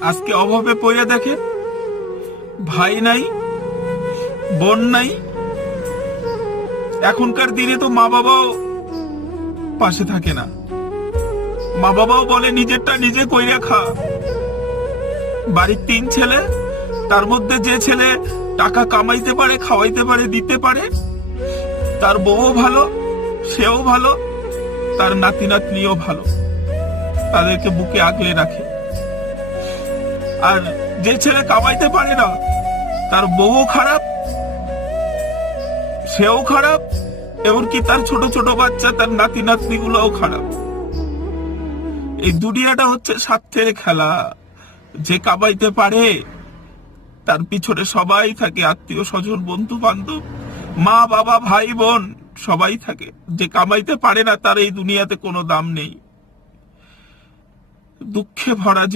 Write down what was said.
আজকে অভাবে পড়ে দেখে, ভাই নাই, বোন নাই। এখনকার দিনে তো মা বাবাও পাশে থাকে না। মা বাবাও বলে নিজেরটা নিজে কইরা খা। বাড়ির 3 ছেলে, তার মধ্যে যে ছেলে টাকা কামাইতে পারে, খাওয়াইতে পারে, দিতে পারে, তার বউও ভালো, সেও ভালো, তার নাতি নাতনিও ভালো, তাদেরকে বুকে আগলে রাখে। আর যে ছেলে কামাইতে পারে না, তার বউও খারাপ, সেও খারাপ, এমনকি তার ছোট ছোট বাচ্চা, তার নাতি নাতনি গুলোও খারাপ। এই দুনিয়াটা হচ্ছে স্বার্থের খেলা। যে কামাইতে পারে তার পিছনে সবাই থাকে, আত্মীয় স্বজন, বন্ধু বান্ধব, মা বাবা, ভাই বোন, সবাই থাকে। যে কামাইতে পারে না তার এই দুনিয়াতে কোনো দাম নেই। দুঃখে ভরা জীবন।